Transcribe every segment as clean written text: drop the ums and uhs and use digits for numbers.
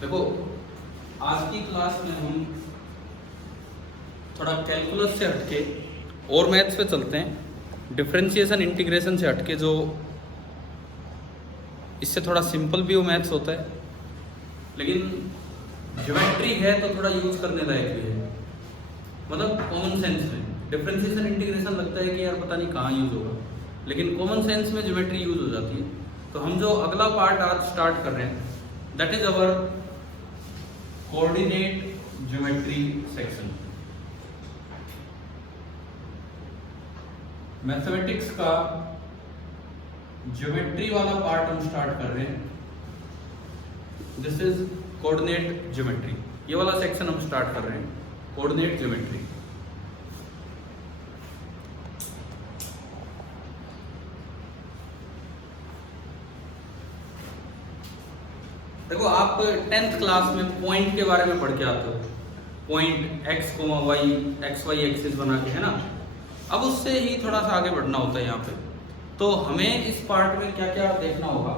देखो, आज की क्लास में हम थोड़ा कैलकुलस से हटके और मैथ्स पे चलते हैं। डिफरेंशिएशन इंटीग्रेशन से हटके जो इससे थोड़ा सिंपल भी वो मैथ्स होता है, लेकिन ज्योमेट्री है तो थोड़ा यूज करने लायक भी है, मतलब कॉमन सेंस में। डिफरेंशिएशन इंटीग्रेशन लगता है कि यार पता नहीं कहाँ यूज होगा, लेकिन कॉमन सेंस में ज्योमेट्री यूज हो जाती है। तो हम जो अगला पार्ट आज स्टार्ट कर रहे हैं, that is our coordinate geometry section. Mathematics का ज्योमेट्री वाला पार्ट हम स्टार्ट कर रहे हैं। दिस इज कोऑर्डिनेट ज्योमेट्री, ये वाला सेक्शन हम स्टार्ट कर रहे हैं, कोऑर्डिनेट ज्योमेट्री। देखो, आप 10th क्लास में पॉइंट के बारे में पढ़ के आते हो, point x, y, x y axis बना के, है ना। अब उससे ही थोड़ा सा आगे बढ़ना होता है यहाँ पे। तो हमें इस पार्ट में क्या क्या देखना होगा।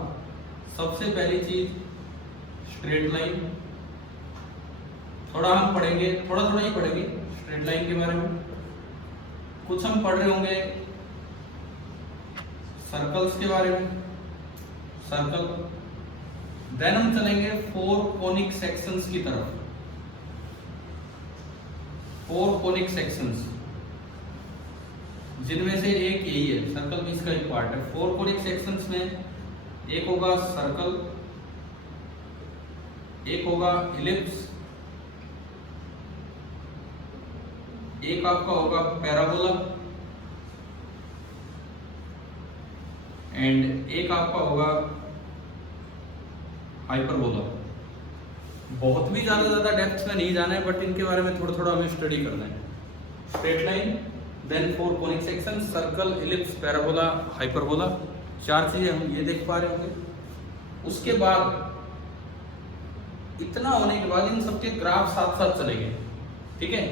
सबसे पहली चीज स्ट्रेट लाइन, थोड़ा हम पढ़ेंगे, थोड़ा थोड़ा ही पढ़ेंगे स्ट्रेट लाइन के बारे में। कुछ हम पढ़ रहे होंगे सर्कल्स के बारे में, सर्कल। देन हम चलेंगे फोर कोनिक सेक्शंस की तरफ। फोर कोनिक सेक्शंस, जिनमें से एक यही है, सर्कल भी इसका एक पार्ट है। फोर कोनिक सेक्शंस में एक होगा सर्कल, एक होगा इलिप्स, एक आपका होगा पैराबोला, एंड एक आपका होगा हाइपरबोला। बहुत भी ज्यादा डेप्थ में नहीं जाना है, बट इनके बारे में थोड़ा थोड़ा हमें स्टडी करना है। Straight line, then four conic section, circle, ellipse, parabola, hyperbola, चार चीजें हम ये देख पा रहे होंगे। उसके बाद इतना होने के बाद इन सबके ग्राफ साथ साथ चलेंगे, ठीक है।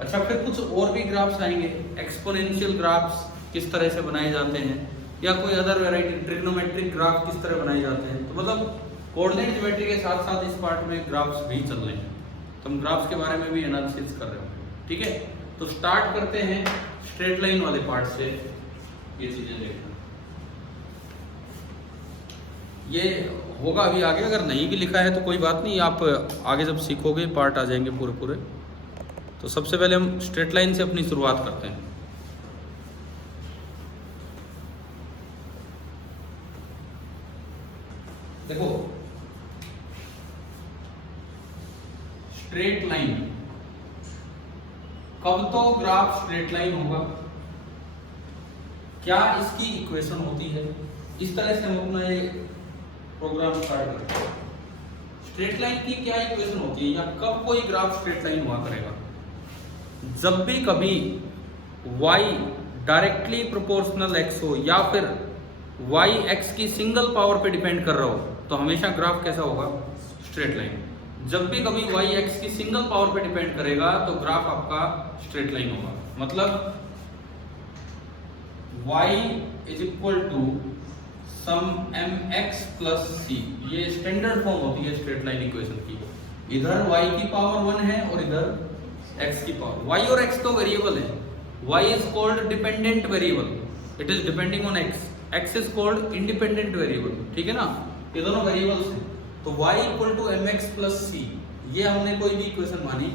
अच्छा, फिर कुछ और भी ग्राफ्स आएंगे, एक्सपोनेंशियल ग्राफ्स किस तरह से बनाए जाते हैं, या कोई अदर वैरायटी ट्रिग्नोमेट्रिक ग्राफ किस तरह बनाए जाते हैं। तो मतलब कोऑर्डिनेट ज्योमेट्री के साथ साथ इस पार्ट में ग्राफ्स भी चल रहे हैं, तो हम ग्राफ्स के बारे में भी एनालिसिस कर रहे हैं, ठीक है। तो स्टार्ट करते हैं स्ट्रेट लाइन वाले पार्ट से। ये चीजें देखना, ये होगा अभी आगे, अगर नहीं भी लिखा है तो कोई बात नहीं, आप आगे जब सीखोगे पार्ट आ जाएंगे पूरे पूरे। तो सबसे पहले हम स्ट्रेट लाइन से अपनी शुरुआत करते हैं। देखो, स्ट्रेट लाइन, कब तो ग्राफ स्ट्रेट लाइन होगा, क्या इसकी इक्वेशन होती है। इस तरह से हम अपना ये प्रोग्राम स्टार्ट करते हैं। स्ट्रेट लाइन की क्या इक्वेशन होती है, या कब कोई ग्राफ स्ट्रेट लाइन हुआ करेगा। जब भी कभी y डायरेक्टली प्रोपोर्शनल x हो, या फिर y x की सिंगल पावर पे डिपेंड कर रहा हो, तो हमेशा ग्राफ कैसा होगा, स्ट्रेट लाइन। जब भी कभी y x की सिंगल पावर पे डिपेंड करेगा तो ग्राफ आपका स्ट्रेट लाइन होगा। मतलब y is equal to some mx plus c, ये स्टैंडर्ड फॉर्म होती है स्ट्रेट लाइन इक्वेशन की। इधर y की पावर 1 है और इधर x की पावर। y और x तो वेरिएबल है, y is called dependent variable, it is depending on x is called independent variable, ठीक है ना। ये दोनों वेरिएबल्स हैं। तो y equal to mx plus c, ये हमने कोई भी इक्वेशन मानी,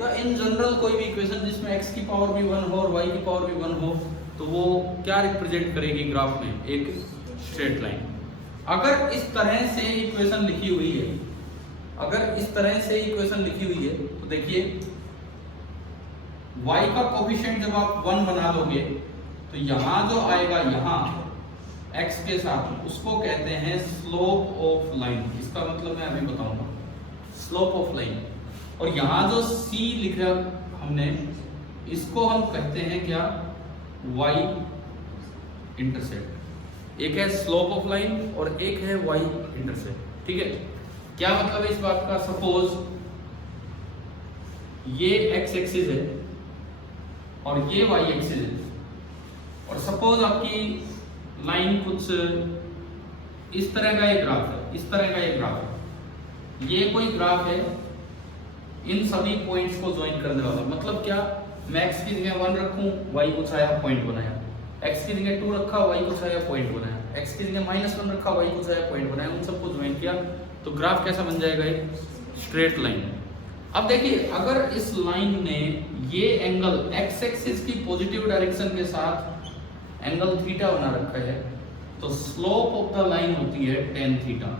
या इन जनरल कोई भी इक्वेशन जिसमें x की पावर भी 1 हो और y की पावर भी 1 हो, तो वो क्या रिप्रेजेंट करेगी ग्राफ में, एक स्ट्रेट लाइन। अगर इस तरह से इक्वेशन लिखी हुई है, अगर इस तरह से इक्वेशन लिखी हुई है, तो देखिए y का कोफिशिएंट जब आप 1 बना दोगे, तो यहां जो आएगा यहाँ x के साथ, उसको कहते हैं स्लोप ऑफ लाइन। इसका मतलब मैं अभी बताऊंगा, स्लोप ऑफ लाइन। और यहाँ जो c लिखा हमने, इसको हम कहते हैं क्या, y इंटरसेप्ट। एक है स्लोप ऑफ लाइन और एक है y इंटरसेप्ट, ठीक है। क्या मतलब है इस बात का, सपोज ये x एक्सिस है और ये y एक्सिस है, और सपोज आपकी लाइन कुछ इस तरह का एक ग्राफ है, इस तरह का एक ग्राफ है, ये कोई ग्राफ है इन सभी पॉइंट्स को ज्वाइन करने वाला। मतलब क्या, मैं x की जगह 1 रखूं, y को छाया पॉइंट बनाया, x की जगह 2 रखा, y को छाया पॉइंट बनाया, x की जगह -1 रखा, y को छाया पॉइंट बनाया, उन सबको ज्वाइन किया तो ग्राफ कैसा बन जाएगा, एक स्ट्रेट लाइन। अब देखिए, अगर इस लाइन ने ये एंगल x एक्सिस की पॉजिटिव डायरेक्शन के साथ एंगल थीटा बना रखा है, तो स्लोप ऑफ द लाइन होती है tan theta.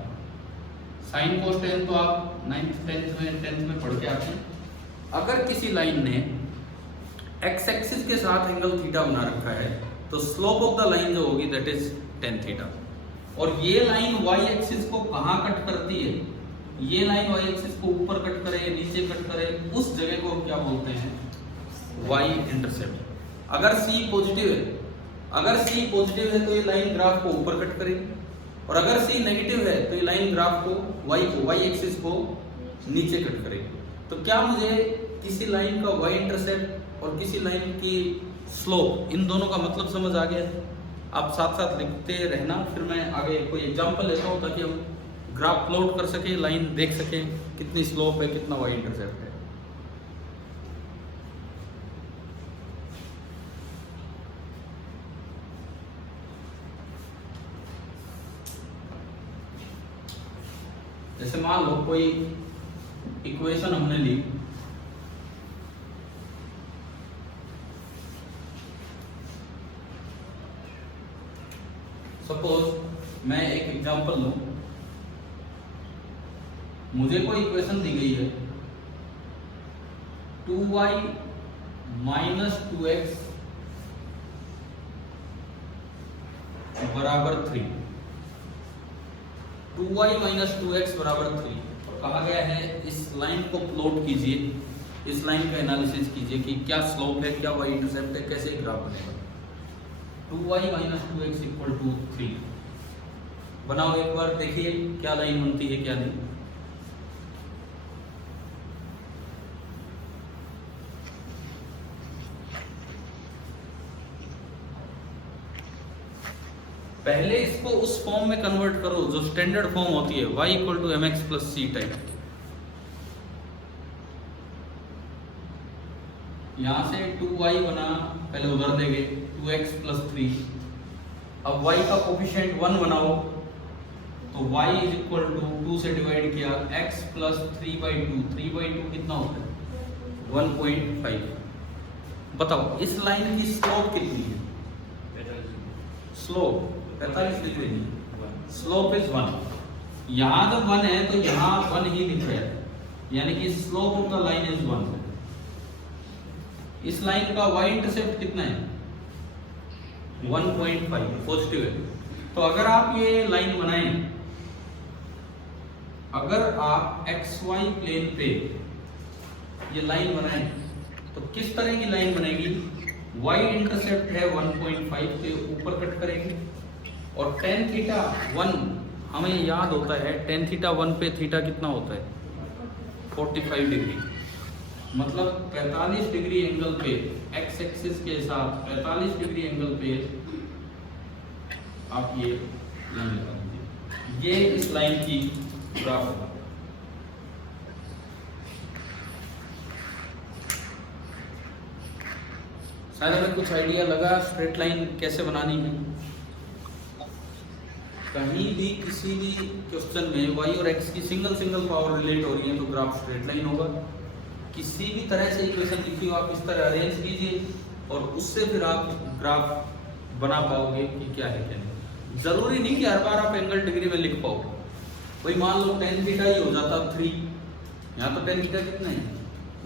Sine cos ten तो आप 9th 10th में पढ़ के आते हैं। अगर किसी लाइन ने x एक्सिस के साथ एंगल थीटा बना रखा है तो स्लोप ऑफ द लाइन जो होगी दैट इज tan थीटा। और ये लाइन y एक्सिस को कहाँ कट करती है, ये लाइन y एक्सिस को ऊपर कट करे, नीचे कट करे, उस जगह को क्या बोलते हैं, y इंटरसेप्ट। अगर c पॉजिटिव है, अगर c पॉजिटिव है तो ये लाइन ग्राफ को ऊपर कट करेगी, और अगर c नेगेटिव है तो ये लाइन ग्राफ को y एक्सिस को नीचे कट करेगी। तो क्या मुझे किसी लाइन का y इंटरसेप्ट और किसी लाइन की स्लोप, इन दोनों का मतलब समझ आ गया? आप साथ साथ लिखते रहना, फिर मैं आगे कोई एग्जांपल लेता हूँ ताकि हम ग्राफ प्लॉट कर सके, लाइन देख सके कितनी स्लोप है, कितना y इंटरसेप्ट है। जैसे मान लो कोई इक्वेशन हमने ली, सपोज मैं एक एग्जांपल लूं, मुझे कोई इक्वेशन दी गई है 2y माइनस 2x बराबर 3, 2y माइनस 2x बराबर 3। कहा गया है इस लाइन को प्लॉट कीजिए, इस लाइन का एनालिसिस कीजिए कि क्या स्लोप है, क्या y इंटरसेप्ट है, कैसे ग्राफ बनेगा। 2y minus 2x equal to 3 बनाओ, एक बार देखिए क्या लाइन बनती है क्या नहीं। पहले इसको उस फॉर्म में कन्वर्ट करो जो स्टैंडर्ड फॉर्म होती है, y equal to mx plus c type. यहां से 2y बना, पहले उधर देंगे 2x प्लस 3। अब y का कोफिशिएंट 1 बनाओ तो y इज इक्वल टू 2 से डिवाइड किया x प्लस 3/2, 3/2 कितना होता है 1.5। बताओ इस लाइन की स्लोप कितनी है, स्लोप 45 डिग्री, स्लोप इज 1। यहां जब 1 है तो यहां 1 ही दिख रहा है, यानी कि slope of the line is 1। इस लाइन का y इंटरसेप्ट कितना है 1.5, पॉजिटिव है। तो अगर आप ये लाइन बनाएं, अगर आप xy प्लेन पे ये लाइन बनाएं तो किस तरह की लाइन बनेगी, y इंटरसेप्ट है 1.5 पे ऊपर कट करेगी, और tan थीटा 1 हमें याद होता है, tan थीटा 1 पे थीटा कितना होता है 45 डिग्री। मतलब 45 डिग्री एंगल पे x एक्सिस के साथ 45 डिग्री एंगल पे आप ये लाइन लगा दीजिए। ये इस लाइन की ग्राफ होगा। शायद हमें कुछ आइडिया लगा स्ट्रेट लाइन कैसे बनानी है। कहीं भी किसी भी क्वेश्चन में y और x की सिंगल पावर रिलेट हो रही है तो ग्राफ स्ट्रेट लाइन होगा। किसी भी तरह से इक्वेशन लिखी हो आप इस तरह अरेंज कीजिए और उससे फिर आप ग्राफ बना पाओगे कि क्या है क्या नहीं। जरूरी नहीं कि हर बार आप एंगल डिग्री में लिख पाओ। कोई मान लो tan थीटा ही हो जाता 3, यहाँ तो tan थीटा कितना है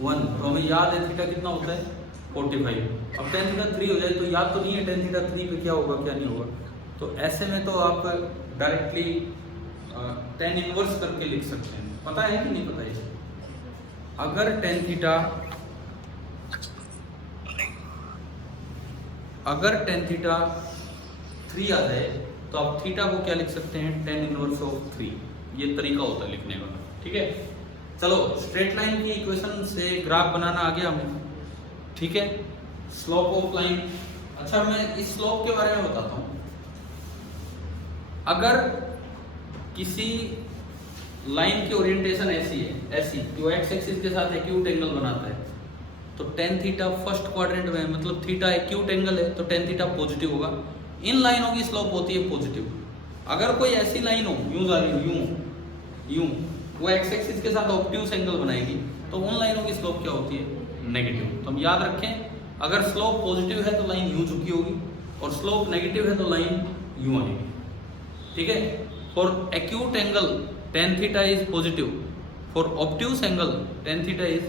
1, तो हमें याद है थीटा कितना होता है 45। अब tan थीटा 3 हो जाए तो याद तो नहीं है tan थीटा 3 पे क्या होगा क्या नहीं होगा। तो ऐसे में तो आप डायरेक्टली tan इनवर्स करके लिख सकते हैं। पता है कि नहीं पता है? अगर tan थीटा 3 आ जाए तो आप थीटा को क्या लिख सकते हैं tan इनवर्स ऑफ 3। ये तरीका होता है लिखने का, ठीक है। चलो स्ट्रेट लाइन की इक्वेशन से ग्राफ बनाना आ गया हमें, ठीक है। स्लोप ऑफ लाइन, अच्छा मैं इस स्लोप के बारे में बताता हूँ। अगर किसी लाइन की ओरिएंटेशन ऐसी है, ऐसी जो एक्स एक्सिस के साथ एक्यूट एंगल बनाता है, तो टेन थीटा फर्स्ट क्वाड्रेंट में, मतलब थीटा एक्यूट एंगल है तो टेन थीटा पॉजिटिव होगा। इन लाइनों की स्लोप होती है पॉजिटिव। अगर कोई ऐसी लाइन हो यूं जा रही हो, यूं वो एक्स एक्सिस के साथ ऑब्ट्यूस एंगल बनाएगी, तो उन लाइनों की स्लोप क्या होती है, नेगेटिव। तो हम याद रखें, अगर स्लोप पॉजिटिव है तो लाइन यूं झुकी होगी, और स्लोप नेगेटिव है तो लाइन यूं आएगी। ठीक है। For acute angle tan theta is positive, for obtuse angle tan theta is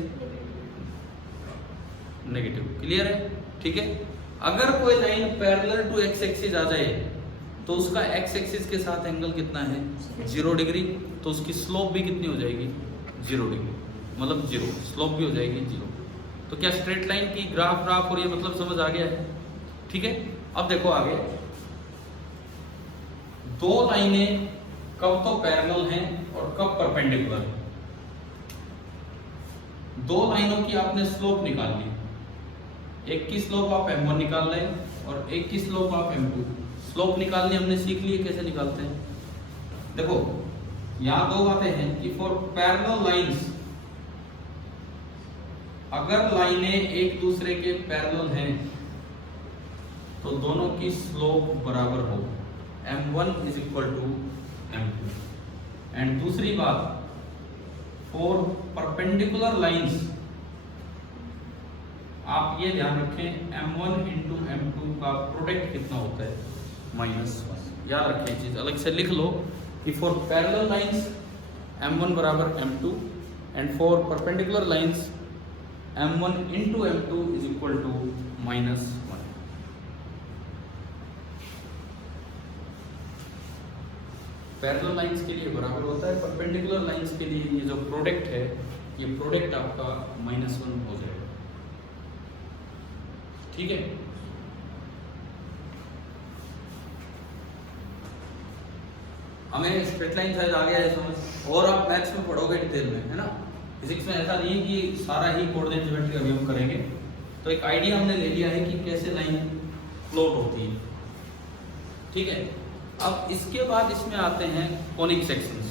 negative. Clear है? ठीक है। अगर कोई line parallel to X axis आ जाए तो उसका एक्स एक्सिस के साथ एंगल कितना है, 0 डिग्री, तो उसकी स्लोप भी कितनी हो जाएगी, 0 डिग्री, मतलब 0, स्लोप भी हो जाएगी 0। तो क्या स्ट्रेट लाइन की ग्राफ और ये मतलब समझ आ गया है? ठीक है। अब देखो आगे, दो लाइनें कब तो पैरेलल हैं और कब परपेंडिकुलर है। दो लाइनों की आपने स्लोप निकाल ली, एक की स्लोप आप m1 निकाल रहे हैं और एक की स्लोप आप m2। स्लोप निकालनी हमने सीख ली है, कैसे निकालते हैं। देखो यहां दो बातें हैं कि फॉर पैरेलल लाइंस, अगर लाइनें एक दूसरे के पैरेलल हैं तो दोनों की स्लोप बराबर हो, m1 is equal to m2। And दूसरी बात, फॉर परपेंडिकुलर लाइंस आप ये ध्यान रखें, m1 इंटू m2 का प्रोडक्ट कितना होता है, -1। याद रखें चीज, अलग से लिख लो कि फॉर पैरेलल लाइंस m1 बराबर m2 and for perpendicular lines m1 into m2 is equal to -1। Parallel lines के लिए बराबर होता है, परपेंडिकुलर लाइंस के लिए ये जो प्रोडक्ट है, ये प्रोडक्ट आपका -1 हो जाएगा। ठीक है। हमें स्ट्रेट लाइन साइज आ गया है समझ, और आप मैथ्स में पढ़ोगे डिटेल में, है ना। फिजिक्स में ऐसा नहीं कि सारा ही कोऑर्डिनेट ज्योमेट्री अभी हम करेंगे, तो एक आइडिया हमने ले लिया है कि कैसे लाइन प्लॉट होती है। ठीक है। अब इसके बाद इसमें आते हैं कॉनिक सेक्शंस।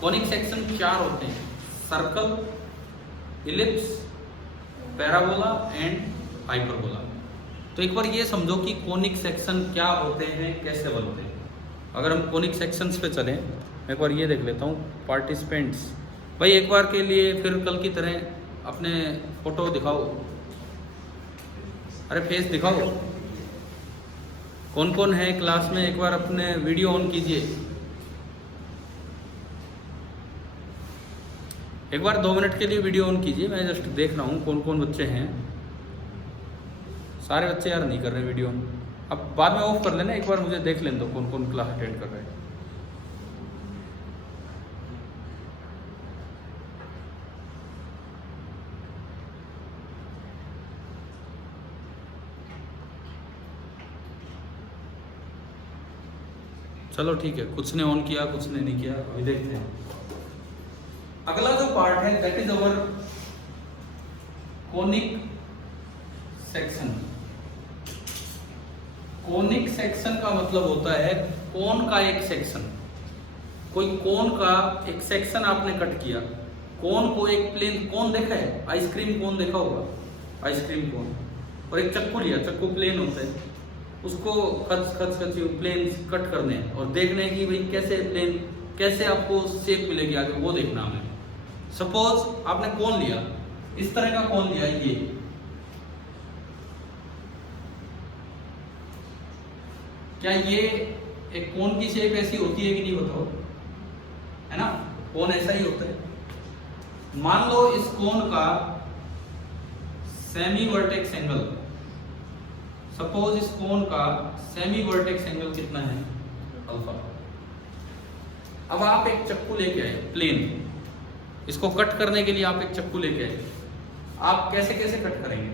कॉनिक सेक्शन 4 होते हैं, circle, ellipse, parabola and hyperbola. तो एक बार ये समझो कि कॉनिक सेक्शन क्या होते हैं, कैसे बनते हैं। अगर हम कॉनिक सेक्शंस पे चलें, एक बार ये देख लेता हूँ पार्टिसिपेंट्स। भाई एक बार के लिए फिर कल की तरह अपने फोटो दिखाओ, अरे फेस दिखाओ। कौन कौन है क्लास में, एक बार अपने वीडियो ऑन कीजिए। एक बार 2 मिनट के लिए वीडियो ऑन कीजिए, मैं जस्ट देख रहा हूँ कौन कौन बच्चे हैं। सारे बच्चे यार नहीं कर रहे वीडियो ऑन, अब बाद में ऑफ कर लेना, एक बार मुझे देख लेने दो कौन कौन क्लास अटेंड कर रहे हैं। चलो ठीक है, कुछ ने ऑन किया कुछ ने नहीं किया, अभी देखते हैं। अगला जो पार्ट है that is our conic section. Conic section का मतलब होता है कोन का एक सेक्शन। कोई कोन का एक सेक्शन आपने कट किया, कोन को एक प्लेन, कोन देखा है, आइसक्रीम कोन देखा होगा, आइसक्रीम कोन, और एक चक्कू लिया, चक्कू प्लेन होता है, उसको खच प्लेन कट करने और देखने की भाई कैसे प्लेन, कैसे आपको शेप मिलेगी आगे, वो देखना हमें। सपोज आपने कोन लिया, इस तरह का कोन लिया, ये क्या ये एक कोन की शेप ऐसी होती है कि नहीं, बताओ, है ना। कोन ऐसा ही होता है। मान लो इस कोन का सेमी वर्टेक्स एंगल, सपोज इस कोन का सेमी वर्टेक्स एंगल कितना है, अल्फा। अब आप एक चक्कू लेके आए प्लेन, इसको कट करने के लिए आप एक चक्कू लेके आए। आप कैसे कैसे कट करेंगे?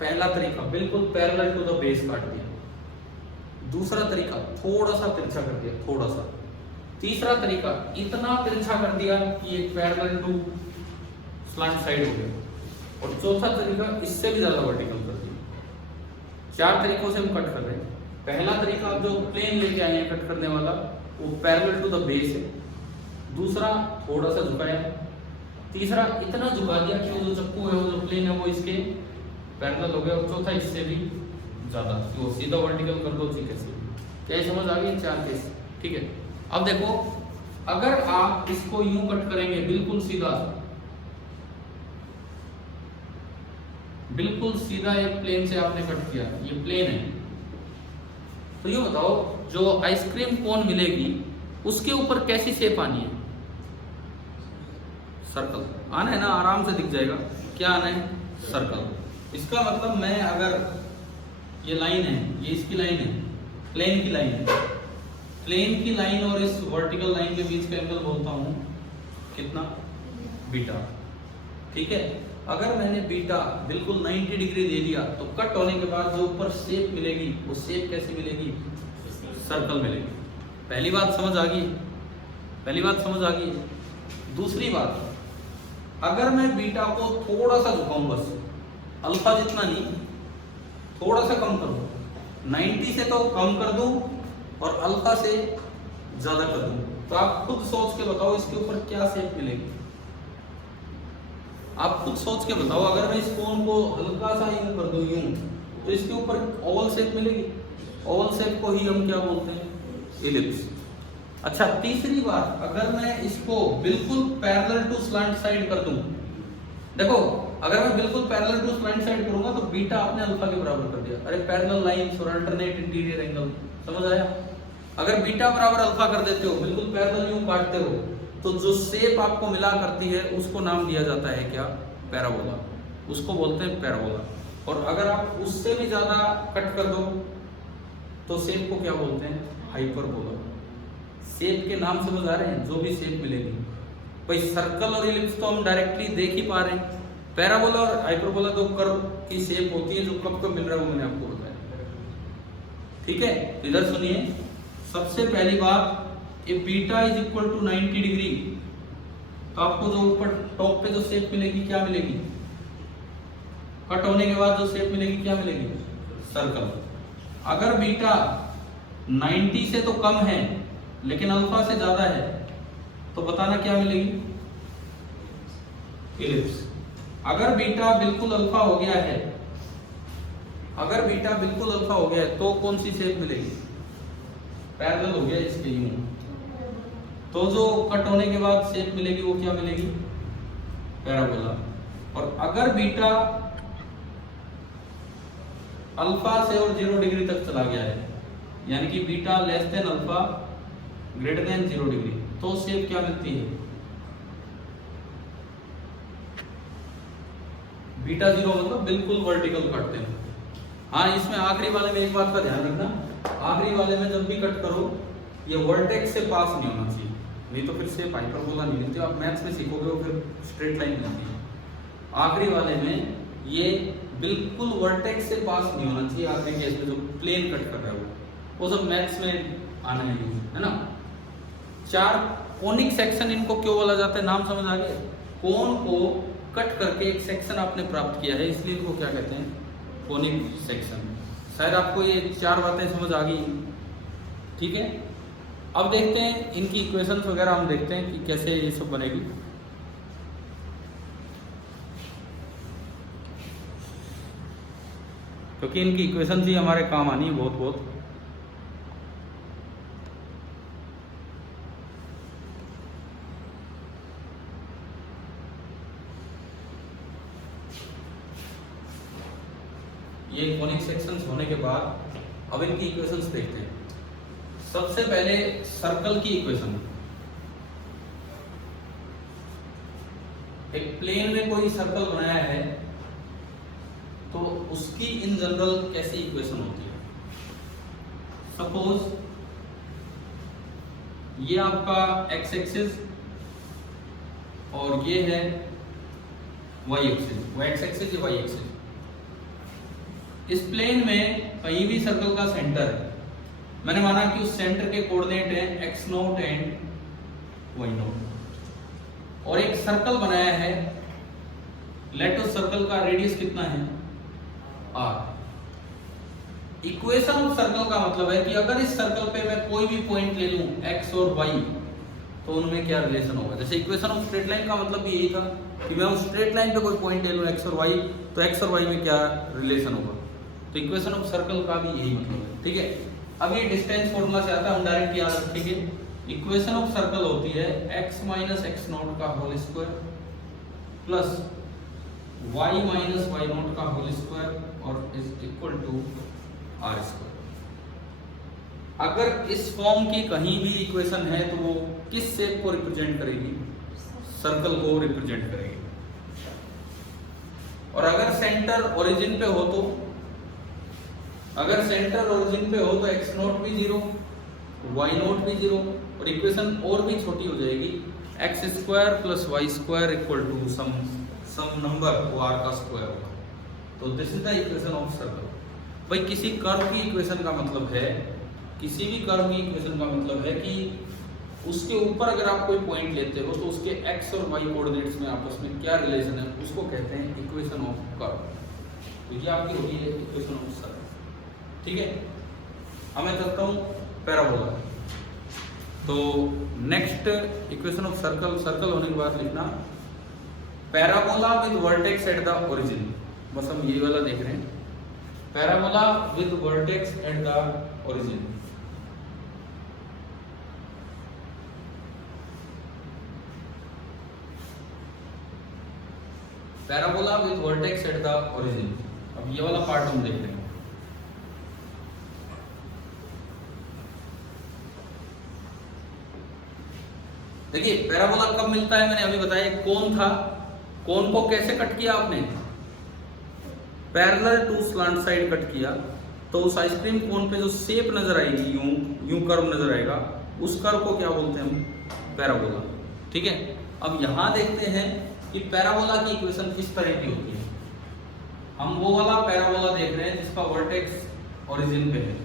पहला तरीका बिल्कुल पैरेलल टू द बेस काट दिया, दूसरा तरीका थोड़ा सा तिरछा कर दिया, थोड़ा सा, तीसरा तरीका इतना तिरछा कर दिया कि एक पैरेलल टू स्लैंट साइड हो गया, और चौथा तरीका इससे भी ज्यादा वर्टिकल कर दिया। 4 तरीकों से हम कट कर रहे हैं। पहला तरीका जो प्लेन लेके आए हैं कट करने वाला, वो पैरेलल टू द बेस है। दूसरा थोड़ा सा झुकाया, तीसरा इतना झुका दिया कि वो जो चक्कू है, वो जो प्लेन है, वो इसके पैरेलल हो गया, और चौथा इससे भी ज्यादा, कि वो सीधा वर्टिकल कर दो जी कैसे। क्या ये समझ आ गई? 4 केस, ठीक है। अब देखो, अगर आप इसको यूं कट करेंगे बिल्कुल सीधा, बिल्कुल सीधा एक प्लेन से आपने कट किया, ये प्लेन है, तो ये बताओ जो आइसक्रीम कोन मिलेगी उसके ऊपर कैसी शेप आनी है? सर्कल आना है ना, आराम से दिख जाएगा। क्या आना है? सर्कल। इसका मतलब मैं अगर ये लाइन है, ये इसकी लाइन है, प्लेन की लाइन है, प्लेन की लाइन और इस वर्टिकल लाइन के बीच का एंगल बोलता हूं कितना? बीटा, ठीक है। अगर मैंने बीटा बिल्कुल 90 डिग्री दे दिया तो कट होने के बाद जो ऊपर शेप मिलेगी वो शेप कैसी मिलेगी? सर्कल मिलेगी। पहली बात समझ आ गई? पहली बात समझ आ गई। दूसरी बात, अगर मैं बीटा को थोड़ा सा झुकाऊं, बस अल्फा जितना नहीं, थोड़ा सा कम कर दूं, 90 से तो कम कर दूं और अल्फा से ज्यादा कर दूं, तो आप खुद सोच के बताओ इसके ऊपर क्या शेप मिलेगी? आप खुद सोच के बताओ। अगर मैं इस कोन को हल्का सा यूं कर दूं, यूं, तो इसके ऊपर ओवल शेप मिलेगी। ओवल शेप को ही हम क्या बोलते हैं? इलिप्स। अच्छा, तीसरी बात, अगर मैं इसको बिल्कुल पैरेलल टू स्लैंट साइड कर दूं, देखो अगर मैं बिल्कुल पैरेलल टू स्लैंट साइड करूंगा तो बीटा आपने अल्फा के बराबर कर दिया। अरे पैरेलल लाइंस और अल्टरनेट इंटीरियर एंगल, समझ आया? अगर बीटा बराबर अल्फा कर देते हो, बिल्कुल पैरेलल यूं काटते हो, तो जो शेप आपको मिला करती है उसको नाम दिया जाता है क्या? पैराबोला। उसको बोलते हैं पैराबोला। और अगर आप उससे भी ज्यादा कट कर दो तो शेप को क्या बोलते हैं? हाइपरबोला। शेप के नाम समझ आ रहे हैं? जो भी शेप मिलेगी भाई, सर्कल और इलिप्स तो हम डायरेक्टली देख ही पा रहे हैं, पैराबोला और हाइपरबोला तो कर्व की शेप होती है जो कब कब मिल रहा है वो मैंने आपको बताया, ठीक है। इधर सुनिए, सबसे पहली बात, A beta is equal to 90 degree, तो आपको जो ऊपर टॉप पे जो शेप मिलेगी क्या मिलेगी? कट होने के बाद जो शेप मिलेगी क्या मिलेगी? सर्कल। अगर बीटा 90 से तो कम है लेकिन अल्फा से ज्यादा है तो बताना क्या मिलेगी? इलिप्स। अगर बीटा बिल्कुल अल्फा हो गया है, अगर बीटा बिल्कुल अल्फा हो गया है तो कौन सी शेप मिलेगी? पैरेलल हो गया इसके यूं, तो जो कट होने के बाद शेप मिलेगी वो क्या मिलेगी? पैराबोला। और अगर बीटा अल्फा से और 0 डिग्री तक चला गया है, यानी कि beta less than alpha greater than 0 degree, तो शेप क्या मिलती है? बीटा 0 मतलब बिल्कुल वर्टिकल काटते हैं। हाँ, इसमें आखिरी वाले में एक बात का ध्यान रखना, आखिरी वाले में जब भी कट करो ये वर्टेक्स से पास नहीं होना चाहिए, नहीं तो फिर शेप हाइपरबोला नहीं मिलती। आप मैथ्स में सीखोगे वो फिर स्ट्रेट लाइन मिलती है। आखिरी वाले में ये बिल्कुल वर्टेक्स से पास नहीं होना चाहिए। आखिरी केस में जो प्लेन कट कर रहा है वो सब मैथ्स में आना है ना। 4 कोनिक सेक्शन, इनको क्यों बोला जाता है? नाम समझ आ गया? कोन को कट करके एक सेक्शन आपने प्राप्त किया है, इसलिए इनको क्या कहते हैं? Conic section. शायद आपको ये 4 बातें समझ आ गई, ठीक है। अब देखते हैं इनकी इक्वेशंस वगैरह, हम देखते हैं कि कैसे ये सब बनेगी। क्योंकि इनकी इक्वेशंस ही हमारे काम आनी है बहुत बहुत। ये कोनिक सेक्शंस होने के बाद अब इनकी इक्वेशंस देखते हैं। सबसे पहले सर्कल की इक्वेशन। एक प्लेन में कोई सर्कल बनाया है तो उसकी इन जनरल कैसी इक्वेशन होती है? सपोज ये आपका एक्स एक्सिस और ये है वाई एक्सिस, वो एक्स एक्सिस, ये वाई एक्सिस। इस प्लेन में कहीं भी सर्कल का सेंटर है, मैंने माना कि उस सेंटर के कोऑर्डिनेट हैं x0 एंड y0, और एक सर्कल बनाया है, लेट उस सर्कल का रेडियस कितना है? r। इक्वेशन ऑफ सर्कल का मतलब है कि अगर इस सर्कल पे मैं कोई भी पॉइंट ले लूं x और y, तो उनमें क्या रिलेशन होगा। जैसे इक्वेशन ऑफ स्ट्रेट लाइन का मतलब भी यही था कि मैं उस स्ट्रेट लाइन पे कोई पॉइंट ले लूँ एक्स और वाई, तो एक्स और वाई में क्या रिलेशन होगा। तो इक्वेशन ऑफ सर्कल का भी यही मतलब है, ठीक है। अब ये डिस्टेंस फॉर्मूला से आता है, हम डायरेक्ट याद रखेंगे। इक्वेशन ऑफ सर्कल होती है x माइनस एक्स नॉट का whole square plus y minus y naught का होल स्क्वायर और is equal to r square. अगर इस फॉर्म की कहीं भी इक्वेशन है तो वो किस शेप को रिप्रेजेंट करेगी, सर्कल को रिप्रेजेंट करेगी। और अगर सेंटर ओरिजिन पे हो तो, अगर सेंटर ओरिजिन पे हो तो एक्स नॉट भी 0, वाई नॉट भी 0, और इक्वेशन और भी छोटी हो जाएगी, x square plus y square equal to some number, वो आर का स्क्वायर होगा। तो this is the equation of circle. भाई किसी कर्व की इक्वेशन का मतलब है, किसी भी कर्व की इक्वेशन का मतलब है कि उसके ऊपर अगर आप कोई पॉइंट लेते हो तो उसके एक्स और वाई कोऑर्डिनेट्स में आपस में क्या रिलेशन है, उसको कहते हैं इक्वेशन ऑफ कर्व। तो ये आपकी होगी है इक्वेशन ऑफ सर्कल, ठीक है। अब मैं करता हूँ पैराबोला। तो next equation of circle, circle होने के बाद लिखना parabola with vertex at the origin. बस हम ये वाला देख रहे हैं, parabola with vertex at the origin. Parabola with vertex at the origin. अब ये वाला पार्ट हम देख रहे हैं। देखिए पैराबोला कब मिलता है, मैंने अभी बताया कोन था, कोन को कैसे कट किया आपने, parallel to slant side cut किया, तो उस आइसक्रीम कोन पे जो शेप नजर आएगी, यूं कर्व नजर आएगा, उस कर्व को क्या बोलते हैं हम, पैराबोला, ठीक है। अब यहां देखते हैं कि पैराबोला की इक्वेशन किस तरह की होती है। हम वो वाला पैराबोला देख रहे हैं जिसका वर्टेक्स ओरिजिन पे है।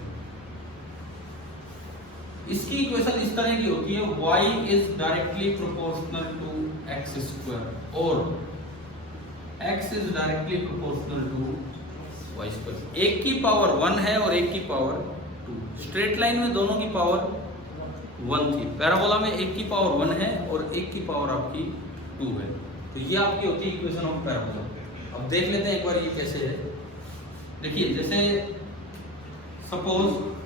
इसकी इक्वेशन इस तरह की होती है, y is directly proportional to x square और x is directly proportional to y square. एक की पावर 1 है और एक की पावर 2। स्ट्रेट लाइन में दोनों की पावर 1 थी, पैराबोला में एक की पावर 1 है और एक की पावर आपकी 2 है। तो ये आपकी होती है इक्वेशन ऑफ पैराबोला। अब देख लेते हैं एक बार ये कैसे है। देखिए जैसे सपोज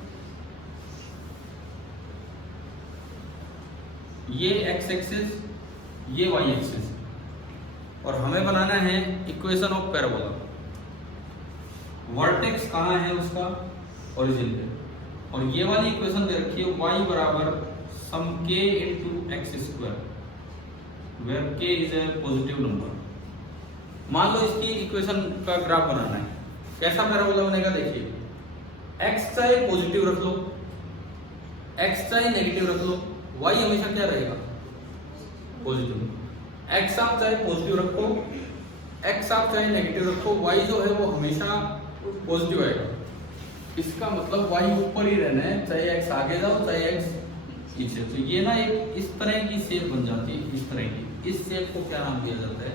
ये x एक्सिस, ये y एक्सिस, और हमें बनाना है इक्वेशन ऑफ पैराबोला। वर्टेक्स कहाँ है उसका, ओरिजिन पे, और ये वाली इक्वेशन दे रखी है y बराबर some k into x square, where k is a positive number. मान लो इसकी इक्वेशन का ग्राफ बनाना है, कैसा पैराबोला बनेगा देखिए, x चाहे पॉजिटिव रख लो, x चाहे नेगेटिव रख लो, y हमेशा क्या रहेगा, पॉजिटिव। x आप चाहे पॉजिटिव रखो, x आप चाहे नेगेटिव रखो, y जो है वो हमेशा पॉजिटिव आएगा। इसका मतलब y ऊपर ही रहना है, चाहे x आगे जाओ चाहे x पीछे। तो ये ना एक इस तरह की शेप बन जाती है, इस तरह की। इस शेप को क्या नाम दिया जाता है,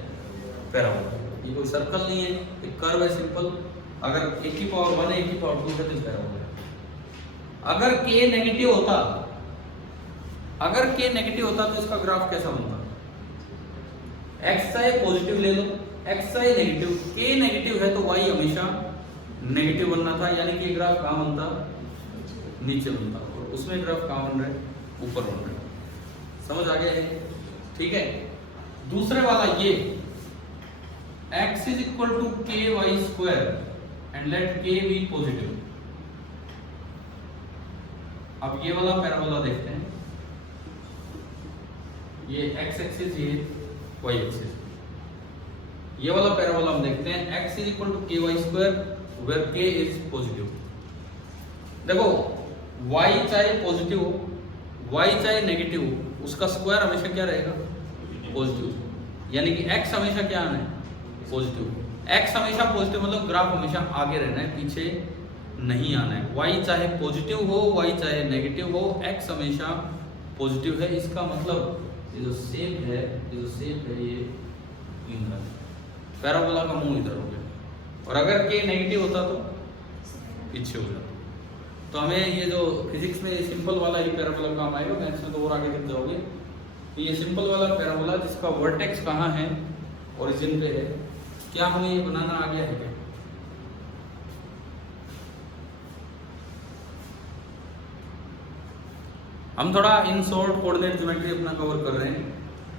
पैराबोला। ये कोई सर्कल नहीं है, एक कर्व है सिंपल। अगर एक की पावर 1 एक की पावर 2 है तो पैराबोला। अगर k नेगेटिव होता, अगर k नेगेटिव होता तो इसका ग्राफ कैसा बनता, x चाहे पॉजिटिव ले लो, x चाहे नेगेटिव, k नेगेटिव है तो y हमेशा नेगेटिव बनना था, यानी कि ग्राफ कहाँ बनता, नीचे बनता, और उसमें ग्राफ कहाँ बन रहा है, ऊपर बन रहा है। समझ आ गया है, ठीक है। दूसरे वाला ये x is equal to k y square and let k be positive. अब ये वाला पैराबोला देखते हैं, ये x एक्सिस, ये y एक्सिस। ये वाला पैराबोला हम देखते हैं, x is equal to k y square where k is positive. देखो y चाहे पॉजिटिव हो, y चाहे नेगेटिव हो, उसका स्क्वायर हमेशा क्या रहेगा, पॉजिटिव। यानी कि x हमेशा क्या आना है, पॉजिटिव। x हमेशा पॉजिटिव मतलब ग्राफ हमेशा आगे रहना है, पीछे नहीं आना है। y चाहे पॉजिटिव हो, y चाहे नेगेटिव हो, x हमेशा पॉजिटिव है। इसका मतलब ये जो शेप है, ये जो शेप है, ये पैराबोला का मुंह इधर हो गया, और अगर k नेगेटिव होता तो पीछे हो जाता। तो हमें ये जो फिजिक्स में सिंपल वाला ही पैराबोला काम आएगा, मैथ्स में तो और आगे तक जाओगे तो ये सिंपल वाला पैराबोला जिसका वर्टेक्स कहाँ है, ओरिजिन पे है, क्या हमें ये बनाना आ गया है क्या? हम थोड़ा इन शॉर्ट कोऑर्डिनेट ज्योमेट्री अपना कवर कर रहे हैं,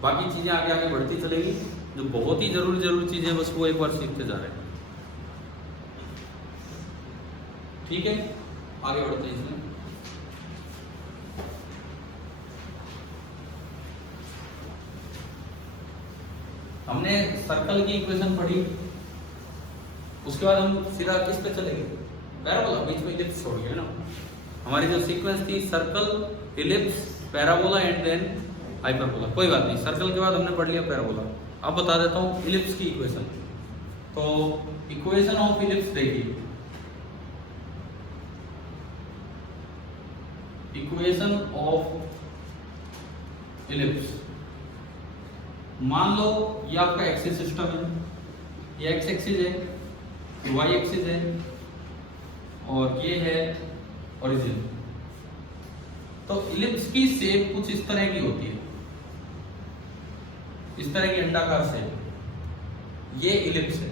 बाकी चीजें आगे आगे बढ़ती चलेगी। जो बहुत ही जरूरी चीजें बस वो एक बार सीखते जा रहे हैं। ठीक है, आगे बढ़ते हैं इसमें। हमने सर्कल की इक्वेशन पढ़ी, उसके बाद हम सीधा किस पे चलेंगे? पैराबोला। बीच में इलिप्स छोड़ गया ना। हमारी जो सीक्वेंस थी circle, ellipse, parabola and then hyperbola. कोई बात नहीं, सर्कल के बाद हमने पढ़ लिया पैराबोला। अब बता देता हूँ इलिप्स की इक्वेशन। तो इक्वेशन ऑफ इलिप्स देखिए, इक्वेशन ऑफ इलिप्स, मान लो ये आपका एक्सिस सिस्टम है, ये एक्स एक्सिस है, ये वाई एक्सिस है और ये है ओरिजिन। तो इलिप्स की शेप कुछ इस तरह की होती है, इस तरह की अंडाकार शेप, ये इलिप्स है।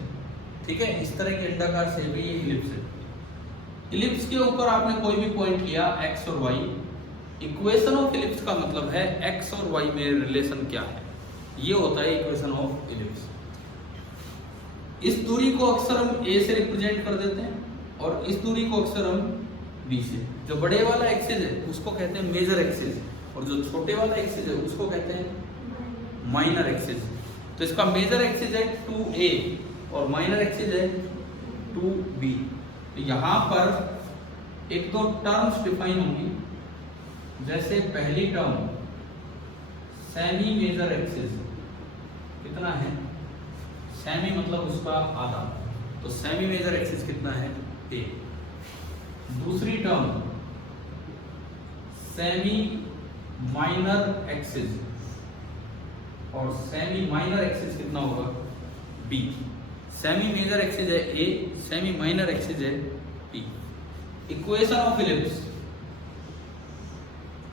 ठीक है, इस तरह की अंडाकार शेप है, ये इलिप्स है। इलिप्स के ऊपर आपने कोई भी पॉइंट लिया एक्स और वाई, इक्वेशन ऑफ इलिप्स का मतलब है एक्स और वाई में रिलेशन क्या है, ये होता है इक्वेशन ऑफ इलिप्स। इस दूरी को अक्सर हम ए से रिप्रेजेंट कर देते हैं और इस दूरी को अक्सर हम बी से। जो बड़े वाला एक्सिस है उसको कहते हैं मेजर एक्सिस और जो छोटे वाला एक्सिस है उसको कहते हैं माइनर एक्सिस। तो इसका मेजर एक्सिस है 2a और माइनर एक्सिस है 2b। तो यहाँ पर एक दो टर्म्स डिफाइन होंगी, जैसे पहली टर्म सेमी मेजर एक्सिस कितना है, सेमी मतलब उसका आधा, तो सेमी मेजर एक्सिस कितना है a। दूसरी टर्म सेमी माइनर एक्सिस और सेमी माइनर एक्सिस कितना होगा b। सेमी मेजर एक्सिस है a, सेमी माइनर एक्सिस है b। Equation of ellipse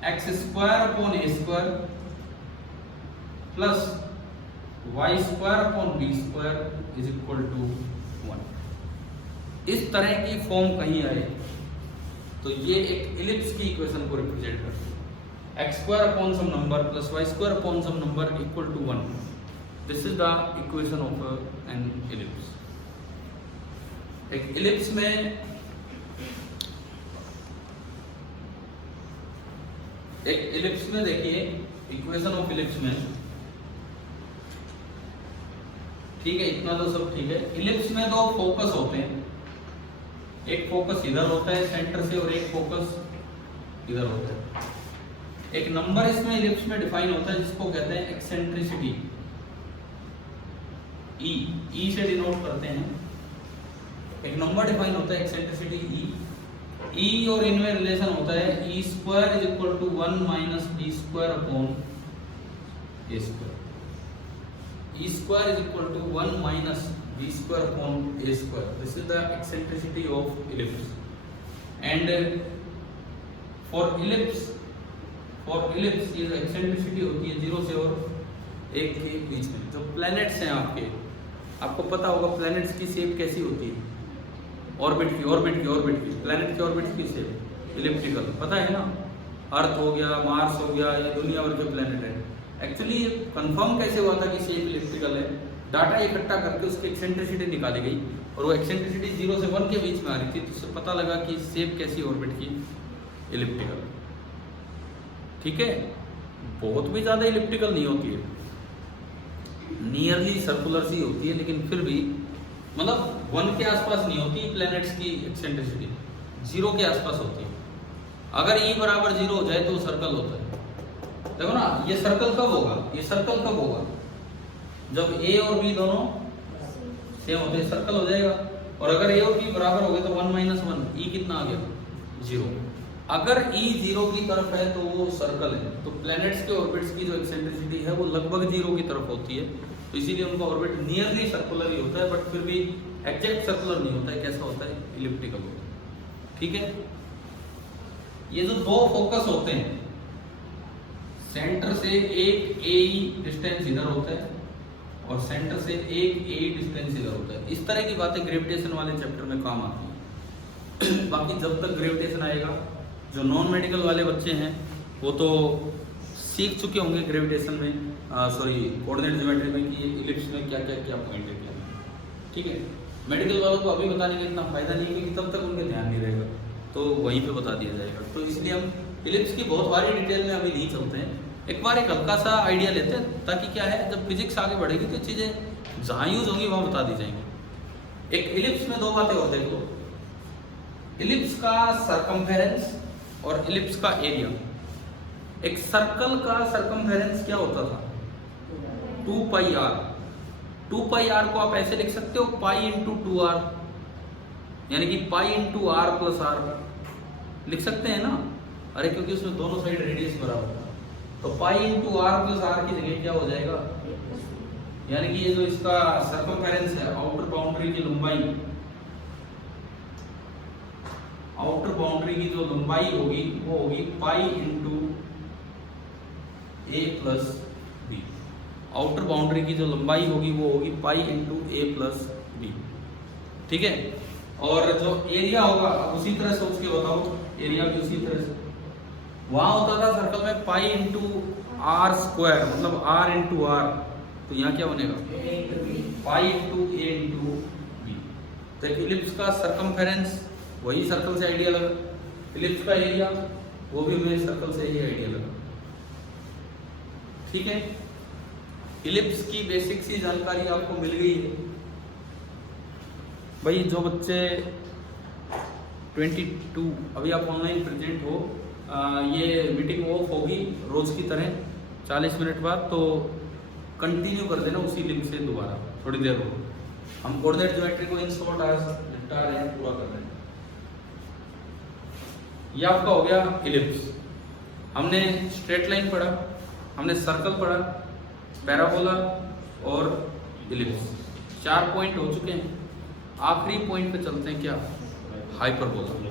x square upon a square plus y square upon b square is equal to 1। इस तरह की form कहीं आए तो ये एक इलिप्स की इक्वेशन को रिप्रेजेंट करती है। X square upon some number plus y square upon some number equal to 1। This is the equation of an ellipse. एक इलिप्स में देखिए इक्वेशन ऑफ इलिप्स में, ठीक है, इतना तो सब ठीक है। इलिप्स में दो फोकस होते हैं, एक फोकस इधर होता है सेंटर से और एक फोकस इधर होता है। एक नंबर इसमें इलिप्स में डिफाइन होता है जिसको कहते हैं एक्सेंट्रिसिटी, ई से डिनोट करते हैं। एक नंबर डिफाइन होता है एक्सेंट्रिसिटी ई और इनमें रिलेशन होता है e square is equal to 1 minus b square upon a square. E square is equal to 1 minus b square upon a square. This is the eccentricity of ellipse. And for ellipse ये जो eccentricity होती है 0 से और 1 के बीच में। जो planets हैं आपको पता होगा प्लैनेट्स की शेप कैसी होती है, ऑर्बिट की प्लैनेट की ऑर्बिट की शेप इलिप्टिकल, पता है ना। अर्थ हो गया, मार्स हो गया, ये दुनिया भर के प्लैनेट है। एक्चुअली ये कंफर्म कैसे हुआ था कि शेप इलिप्टिकल है? डाटा इकट्ठा करके उसकी एक्सेंट्रिसिटी निकाली गई और वो एक्सेंट्रिसिटी 0 से 1 के बीच में आ रही थी, तो उससे पता लगा कि शेप कैसी ऑर्बिट की, इलिप्टिकल। ठीक है, बहुत भी ज्यादा इलिप्टिकल नहीं होती है, नियरली सर्कुलर सी होती है, लेकिन फिर भी मतलब 1 के आसपास नहीं होती प्लैनेट्स की एक्सेंट्रिसिटी, 0 के आसपास होती है। अगर E बराबर 0 हो जाए तो सर्कल होता है। देखो ना, ये सर्कल कब होगा, जब A और B दोनों सेम होते हैं, सर्कल हो जाएगा। और अगर A और B बराबर हो गए तो 1 माइनस 1, E कितना आ गया 0। अगर E 0 की तरफ है तो वो सर्कल है। तो प्लैनेट्स के ऑर्बिट्स की जो एक्सेंट्रिसिटी है वो लगभग 0 की तरफ होती है, तो इसीलिए उनका ऑर्बिट नियरली सर्कुलर ही होता है, बट फिर भी एग्जैक्ट सर्कुलर नहीं होता है। कैसा होता है, इलिप्टिकल होता है। ठीक है, ये जो दो फोकस होते हैं सेंटर से एक ए डिस्टेंस इधर होता है और सेंटर से एक ए डिस्टेंस इधर होता है। इस तरह की बातें ग्रेविटेशन वाले चैप्टर में काम आती है। बाकी जब तक ग्रेविटेशन आएगा, जो नॉन मेडिकल वाले बच्चे हैं वो तो सीख चुके होंगे ग्रेविटेशन में, कोऑर्डिनेट ज्योमेट्री में कि इलिप्स में क्या क्या क्या पॉइंट है क्या, ठीक है। मेडिकल वालों को अभी बताने का इतना फायदा नहीं है क्योंकि तब तक उनके ध्यान नहीं रहेगा, तो वहीं पे बता दिया जाएगा। तो इसलिए हम इलिप्स की बहुत सारी डिटेल में अभी नहीं चलते हैं, एक बार एक हल्का सा आइडिया लेते हैं, ताकि क्या है जब फिजिक्स आगे बढ़ेगी तो चीज़ें जहाँ यूज होंगी वहाँ बता दी जाएंगी। एक इलिप्स में दो बातें और देख लो, इलिप्स का सरकमफेरेंस और इलिप्स का एरिया। एक सर्कल का सरकमफेरेंस क्या होता था, 2 पाई आर। 2 पाई आर को आप ऐसे लिख सकते हो पाई इंटू 2r, यानी कि pi into r plus r लिख सकते हैं ना। अरे क्योंकि उसमें दोनों साइड रेडियस बराबर था, तो pi into r plus r की जगह क्या हो जाएगा, यानी कि ये जो इसका सरकमफेरेंस है, आउटर बाउंड्री की लंबाई, आउटर बाउंड्री की जो लंबाई होगी वो होगी पाई इंटू ए प्लस बी। आउटर बाउंड्री की जो लंबाई होगी वो होगी पाई इंटू ए प्लस बी, ठीक है। और जो एरिया होगा उसी तरह सोच के बताओ, एरिया भी उसी तरह से वहां होता था सर्कल में पाई इंटू आर स्क्वायर, मतलब आर इंटू आर, तो यहाँ क्या बनेगा पाई इंटू ए इंटू बी। तो इलिप्स का सरकमफेरेंस वही सर्कल से आइडिया लगा, इलिप्स का एरिया वो भी हमें सर्कल से ही आइडिया लगा, ठीक है। इलिप्स की बेसिक सी जानकारी आपको मिल गई है। भाई जो बच्चे 22 अभी आप ऑनलाइन प्रेजेंट हो, ये मीटिंग ऑफ होगी रोज की तरह 40 मिनट बाद, तो कंटिन्यू कर देना उसी लिंक से दोबारा थोड़ी देर हो। हम कोऑर्डिनेट ज्योमेट्री को इन शॉर्ट आज निपटा रहे हैं, पूरा कर रहे हैं। ये आपका हो गया इलिप्स। हमने स्ट्रेट लाइन पढ़ा, हमने सर्कल पढ़ा, पैराबोला और इलिप्स, 4 पॉइंट हो चुके हैं। आखिरी पॉइंट पे चलते हैं, क्या, हाइपरबोला।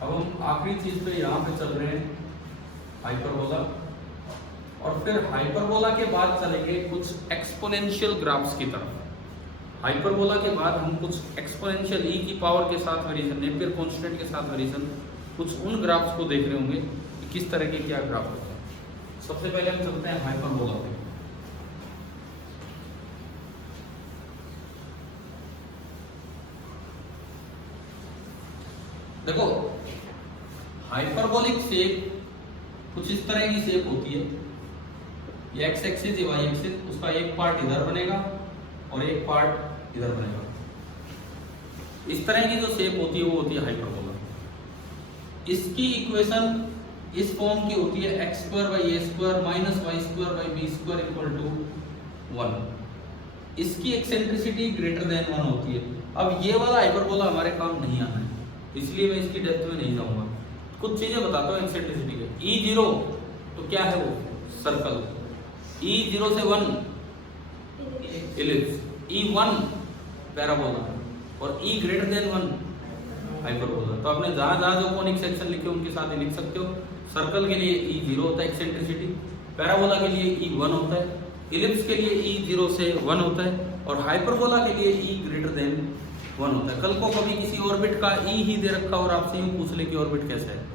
अब हम आखिरी चीज पे यहाँ पे चल रहे हैं, हाइपरबोला। और फिर हाइपरबोला के बाद चलेंगे कुछ एक्सपोनेंशियल ग्राफ्स की तरफ। हाइपरबोला के बाद हम कुछ एक्सपोनेंशियल ई की पावर के साथ वेरिएशन, नेपियर कांस्टेंट के साथ वेरिएशन, कुछ उन ग्राफ्स को देख रहे होंगे कि किस तरह के क्या ग्राफ होते हैं। सबसे पहले हम चलते हैं हाइपरबोला पे। देखो हाइपरबोलिक शेप कुछ इस तरह की शेप होती है, ये एक्स एक्सिस, ये वाई एक्सिस, उसका एक पार्ट इधर बनेगा और एक पार्ट इधर बनेगा। इस तरह की जो शेप होती है वो होती है हाइपरबोला। इसकी इक्वेशन इस फॉर्म की होती है x square by a square minus y square by b square equal to 1। इसकी एक्सेंट्रिसिटी ग्रेटर देन 1 होती है। अब ये वाला हाइपरबोला हमारे काम नहीं आना है, इसलिए मैं इसकी डेप्थ में नहीं जाऊंगा। कुछ चीजें बताता हूँ एक्सेंट्रिसिटी के। E0 तो क्या है वो, सर्कल। E0 से 1 इलिप्स, E1 पैराबोला और E ग्रेटर देन 1 हाइपरबोला। तो आपने जहां जहां जो कोनिक सेक्शन लिखे उनके साथ ही लिख सकते हो। सर्कल के लिए E0 होता है एक्सेंट्रिसिटी, पैराबोला के लिए E1 होता है, इलिप्स के लिए E0 से 1 होता है और हाइपरबोला के लिए E ग्रेटर देन 1 होता है। कल को कभी किसी ऑर्बिट का E ही दे रखा और आपसे यूं पूछ ले कि ऑर्बिट कैसा है,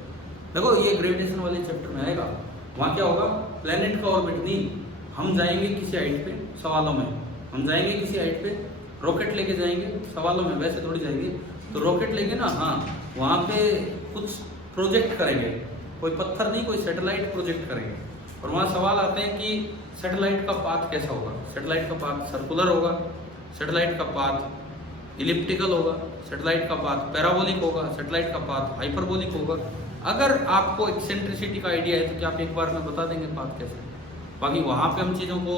देखो ये ग्रेविटेशन वाले चैप्टर में आएगा। वहां क्या होगा, प्लेनेट का ऑर्बिट नहीं, हम जाएंगे किसी हाइट पे, सवालों में हम जाएंगे किसी हाइट पे, रॉकेट लेके जाएंगे, सवालों में वैसे थोड़ी जाएंगे, तो रॉकेट लेके ना, हाँ वहाँ पे कुछ प्रोजेक्ट करेंगे, कोई पत्थर नहीं, कोई सैटेलाइट प्रोजेक्ट करेंगे और वहाँ सवाल आते हैं कि सैटेलाइट का पाथ कैसा होगा। सैटेलाइट का पाथ सर्कुलर होगा, सैटेलाइट का पाथ इलिप्टिकल होगा, सैटेलाइट का पाथ पैराबोलिक होगा, सैटेलाइट का पाथ हाइपरबोलिक होगा। अगर आपको एक्सेंट्रिसिटी का आइडिया है तो क्या आप एक बार में बता देंगे पाथ कैसे। बाकी वहाँ पे हम चीज़ों को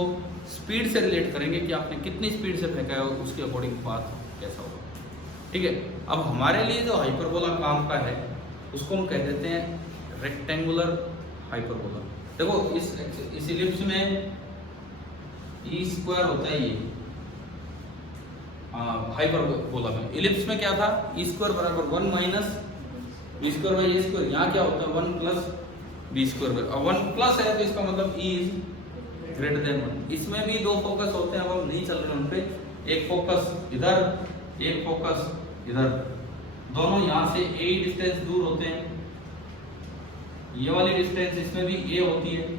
स्पीड से रिलेट करेंगे कि आपने कितनी स्पीड से फेंका है, उसके अकॉर्डिंग पाथ कैसा होगा, ठीक है। अब हमारे लिए जो हाइपरबोला काम का है उसको हम कह देते हैं रेक्टेंगुलर हाइपरबोला। देखो इस इलिप्स में ई स्क्वायर होता है, ये हाइपरबोला में। इलिप्स में क्या था, ई स्क्वायर बराबर 1 minus b square by a square, यहाँ क्या होता है 1 प्लस बी स्क्वायर बाई, अब 1 प्लस है तो इसका मतलब ई इज ग्रेटर देन 1। इसमें भी दो फोकस होते हैं, अब हम नहीं चल रहे उन पे, एक फोकस इधर, एक फोकस इधर, दोनों यहाँ से ए डिस्टेंस दूर होते हैं, ये वाली डिस्टेंस इसमें भी ए होती है।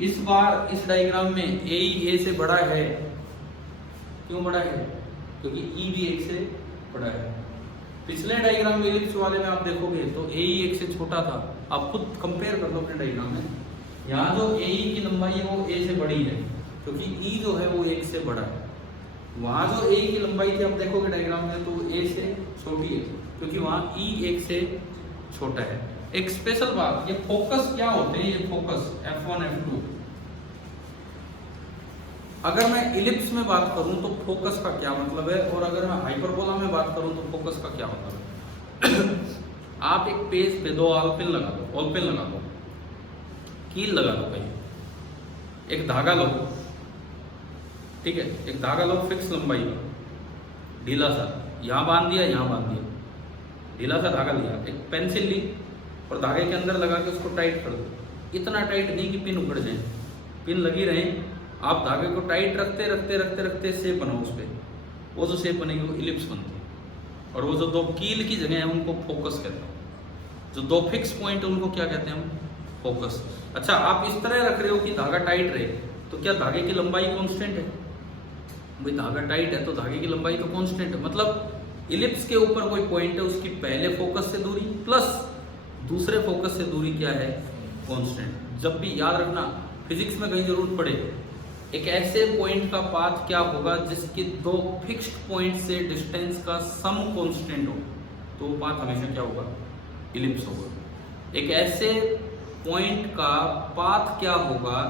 इस बार इस डायग्राम में ए से बड़ा है, क्यों बड़ा है? क्योंकि ई भी एक से बड़ा है। पिछले डायग्राम में इलिप्स वाले में आप देखोगे तो ए एक से छोटा था, आप खुद कंपेयर कर लो अपने डायग्राम में, यहाँ जो ए की लंबाई है वो ए से बड़ी है, क्योंकि ई जो है वो एक से बड़ा है। वहाँ जो ए की लंबाई थी आप देखोगे डायग्राम में तो ए से छोटी है, क्योंकि वहाँ ई एक से छोटा है। एक स्पेशल बात, ये फोकस क्या होते हैं, ये फोकस F1 F2। अगर मैं इलिप्स में बात करूं तो फोकस का क्या मतलब है, और अगर मैं हाइपरबोला में बात करूं तो फोकस का क्या मतलब है। आप एक पेज पे दो ऑल पेन लगा दो, कील लगा दो कहीं, एक धागा लो, ठीक है, एक धागा लो फिक्स लंबाई का, ढीला सा, यहाँ बांध दिया, यहाँ बांध दिया, ढीला सा धागा लिया, एक पेंसिल ली और धागे के अंदर लगा के उसको टाइट कर दो। इतना टाइट नहीं कि पिन उखड़ जाए, पिन लगी रहे, आप धागे को टाइट रखते रखते रखते रखते शेप बनाओ उस पर, वो जो शेप बनेगी वो इलिप्स बनती है। और वो जो दो कील की जगह है उनको फोकस कहते हैं, जो दो फिक्स पॉइंट है उनको क्या कहते हैं हम? फोकस। अच्छा, आप इस तरह रख रहे हो कि धागा टाइट रहे, तो क्या धागे की लंबाई कांस्टेंट है? भाई धागा टाइट है तो धागे की लंबाई तो कांस्टेंट है, मतलब इलिप्स के ऊपर कोई पॉइंट है, उसकी पहले फोकस से दूरी प्लस दूसरे फोकस से दूरी क्या है? कांस्टेंट। जब भी याद रखना, फिजिक्स में कहीं जरूरत पड़े, एक ऐसे पॉइंट का पाथ क्या होगा जिसके दो फिक्स्ड पॉइंट से डिस्टेंस का सम कांस्टेंट हो, तो वो पाथ हमेशा क्या होगा? इलिप्स होगा। एक ऐसे पॉइंट का पाथ क्या होगा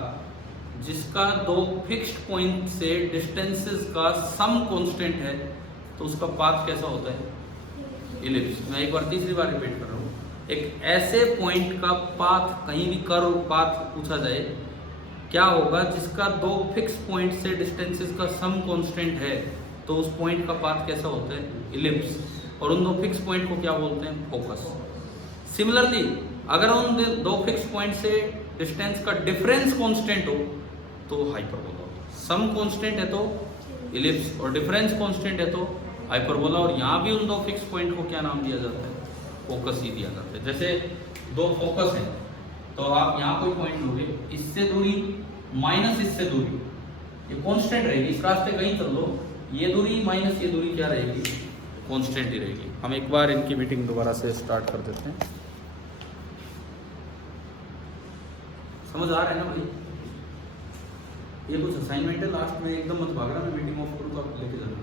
जिसका दो फिक्स्ड पॉइंट से डिस्टेंसेस का सम कांस्टेंट है, तो उसका पाथ कैसा होता है? इलिप्स। मैं एक बार तीसरी बार रिपीट कर रहा हूँ, एक ऐसे पॉइंट का पाथ, कहीं भी कर्व पाथ पूछा जाए, क्या होगा जिसका दो फिक्स पॉइंट से डिस्टेंसेस का सम कांस्टेंट है, तो उस पॉइंट का पाथ कैसा होता है? इलिप्स। और उन दो फिक्स पॉइंट को क्या बोलते हैं? फोकस। सिमिलरली अगर उन दो फिक्स पॉइंट से डिस्टेंस का डिफरेंस कांस्टेंट हो तो हाइपरबोला। सम कांस्टेंट है तो इलिप्स और डिफरेंस कांस्टेंट है तो हाइपरबोला। और यहाँ भी उन दो फिक्स पॉइंट को क्या नाम दिया जाता है? फोकस ही दिया जाता है। जैसे दो फोकस है तो आप यहाँ कोई पॉइंट लोगे, इससे दूरी माइनस इससे दूरी, ये कांस्टेंट रहेगी, इस रास्ते कहीं चल लो, ये दूरी माइनस ये दूरी क्या रहेगी? कांस्टेंट ही रहेगी। हम एक बार इनकी मीटिंग दोबारा से स्टार्ट कर देते हैं। समझ आ रहा है ना भाई? ये कुछ असाइनमेंट है, लास्ट में एकदम मत भागना, मैं मीटिंग ऑफ करूँ तो आप लेके जाना।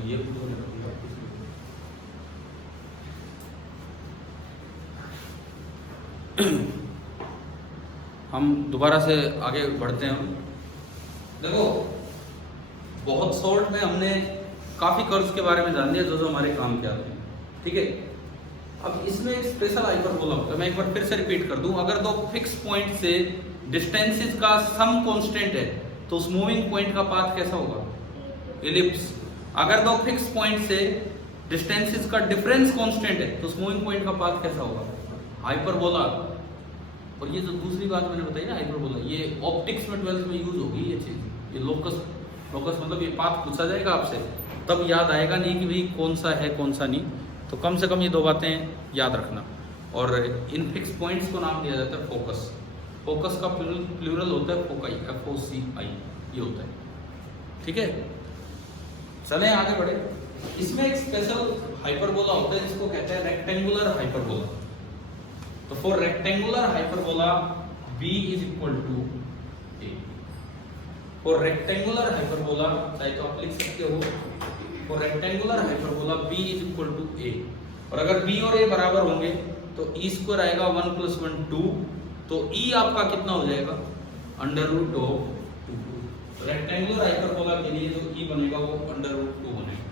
ये हम दोबारा से आगे बढ़ते हैं। देखो, बहुत शॉर्ट में हमने काफी कर्व्स के बारे में जान लिया जो जो हमारे काम के आते हैं, ठीक है। अब इसमें एक स्पेशल हाइपरबोला होता है, मैं एक बार फिर से रिपीट कर दूं। अगर दो फिक्स पॉइंट से डिस्टेंसेस का सम कांस्टेंट है तो उस मूविंग पॉइंट का पाथ कैसा होगा? इलिप्स। अगर दो फिक्स पॉइंट से डिस्टेंसेस का डिफरेंस कांस्टेंट है तो उस मूविंग पॉइंट का पाथ कैसा होगा? हाइपरबोला। और ये जो दूसरी बात मैंने बताई ना हाइपरबोला, ये ऑप्टिक्स में 12th में यूज होगी ये चीज। ये लोकस मतलब ये पाथ पूछा जाएगा आपसे तब याद आएगा, नहीं कि भाई कौन सा है कौन सा नहीं। तो कम से कम ये दो बातें याद रखना। और इन फिक्स पॉइंट्स को नाम दिया जाता है फोकस। फोकस का प्लूरल होता है फोकाई, FOCI ये होता है, ठीक है। चलें आगे बढ़े। इसमें एक स्पेशल हाइपरबोला होता है जिसको कहते हैं रेक्टेंगुलर हाइपरबोला। तो for rectangular hyperbola B is equal to A। For rectangular hyperbola चाहे तो आप लिख सकते हो for rectangular hyperbola b is equal to a, और अगर b और a बराबर होंगे तो e स्क्वायर आएगा 1 + 1 2, तो e आपका कितना हो जाएगा √2। तो रेक्टेंगुलर हाइपरबोला के लिए जो e बनेगा वो √2 बनेगा।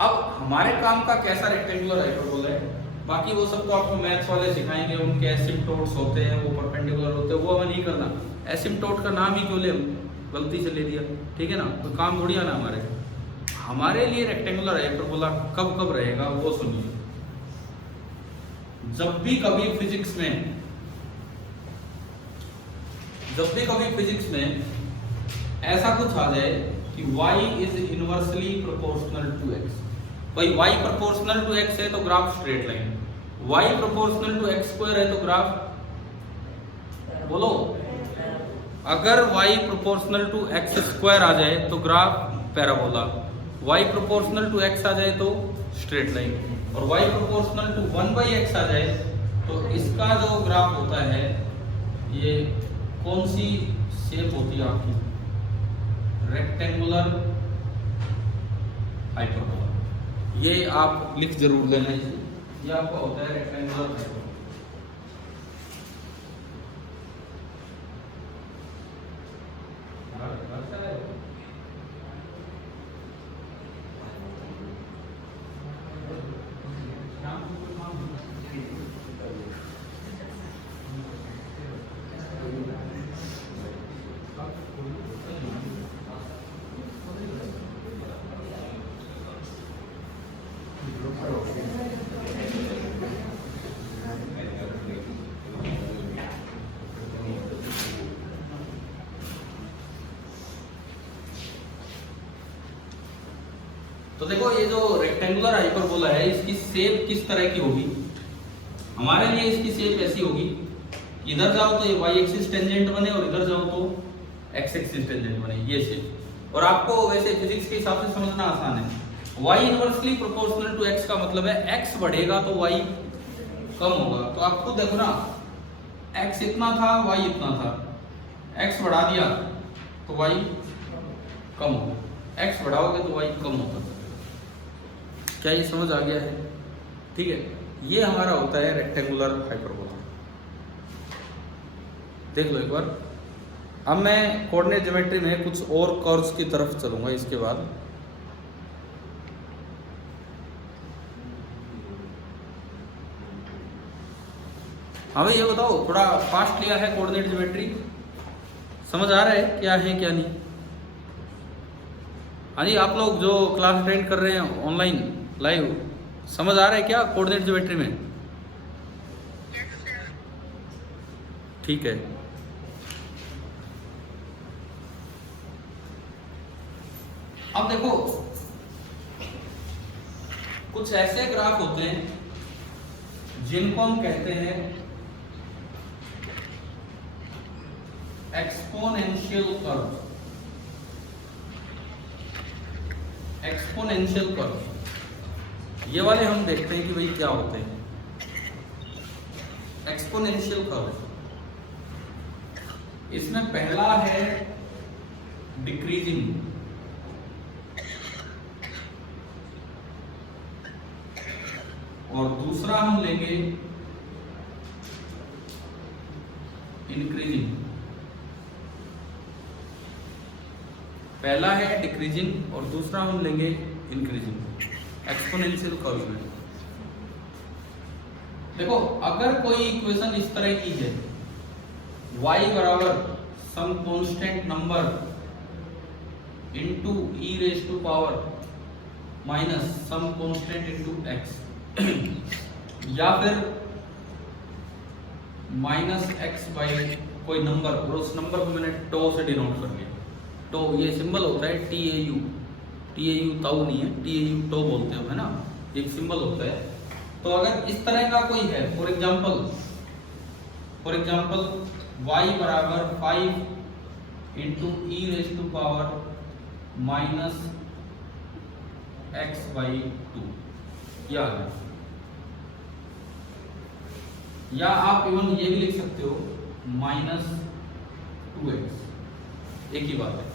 अब हमारे काम का कैसा रेक्टेंगुलर हाइपरबोला है, बाकी वो सब तो आपको मैथ्स वाले सिखाएंगे, उनके एसिम्पटोट्स होते हैं, वो परपेंडिकुलर होते हैं, वो हमें नहीं करना। एसिम्पटोट का नाम ही क्यों ले, गलती से ले दिया, ठीक है ना, तो काम थोड़ी आना हमारे लिए रेक्टेंगुलर हाइपरबोला कब कब रहेगा वो सुनिए। जब भी कभी फिजिक्स में ऐसा कुछ आ जाए कि y is inversely proportional to x, भाई y प्रोपोर्शनल टू x है तो graph straight line, y proportional to x square है तो ग्राफ बोलो, अगर y proportional to x square आ जाए तो graph parabola, y proportional to x आ जाए तो स्ट्रेट लाइन, और y प्रोपोर्शनल टू 1/x आ जाए तो इसका जो ग्राफ होता है ये कौन सी शेप होती है आपकी, रेक्टेंगुलर हाइपरबोला। ये आप लिख जरूर लेना, ये आपका होता है रेक्टेंगुलर हाइपरबोला। तो देखो ये जो रेक्टेंगुलर हाइपरबोला है इसकी शेप किस तरह की होगी, हमारे लिए इसकी शेप ऐसी होगी, इधर जाओ तो ये y एक्सिस टेंजेंट बने और इधर जाओ तो x एक्सिस टेंजेंट बने, ये शेप। और आपको वैसे फिजिक्स के हिसाब से समझना आसान है, y inversely proportional to x का मतलब है x बढ़ेगा तो y कम होगा। तो आप खुद देखो ना, x इतना था y इतना था, x बढ़ा दिया तो y कम होगा, x बढ़ाओगे तो y कम होगा। क्या ये समझ आ गया है? ठीक है, ये हमारा होता है रेक्टेंगुलर हाइपरबोला। देख लो एक बार। अब मैं कोऑर्डिनेट ज्योमेट्री में कुछ और कर्व्स की तरफ चलूंगा इसके बाद। हमें ये बताओ, थोड़ा फास्ट लिया है कोऑर्डिनेट ज्योमेट्री, समझ आ रहा है क्या है क्या नहीं? हाँ जी, आप लोग जो क्लास अटेंड कर रहे हैं ऑनलाइन लाइव, समझ आ रहा है क्या कोऑर्डिनेट ज्योमेट्री में? ठीक है। अब देखो, कुछ ऐसे ग्राफ होते हैं जिनको हम कहते हैं एक्सपोनेंशियल कर्व। एक्सपोनेंशियल कर्व ये वाले हम देखते हैं कि भाई क्या होते हैं एक्सपोनेंशियल कर्व। इसमें पहला है डिक्रीजिंग, और दूसरा हम लेंगे इंक्रीजिंग। पहला है डिक्रीजिंग और दूसरा हम लेंगे इंक्रीजिंग एक्सपोनेंशियल कर्व में। देखो, अगर कोई इक्वेशन इस तरह की है, y बराबर some constant number into e raise to power minus some constant into x, या फिर माइनस x बाई कोई नंबर, और उस नंबर को मैंने टो से डिनोट कर लिया। टो ये सिंबल होता है TAU, TAU ताऊ नहीं है, TAU टो बोलते हो, है ना, एक सिंबल होता है। तो अगर इस तरह का कोई है, फॉर एग्जाम्पल y बराबर 5 into e raise to power minus x by 2, या आप इवन ये भी लिख सकते हो माइनस 2x, एक ही बात है।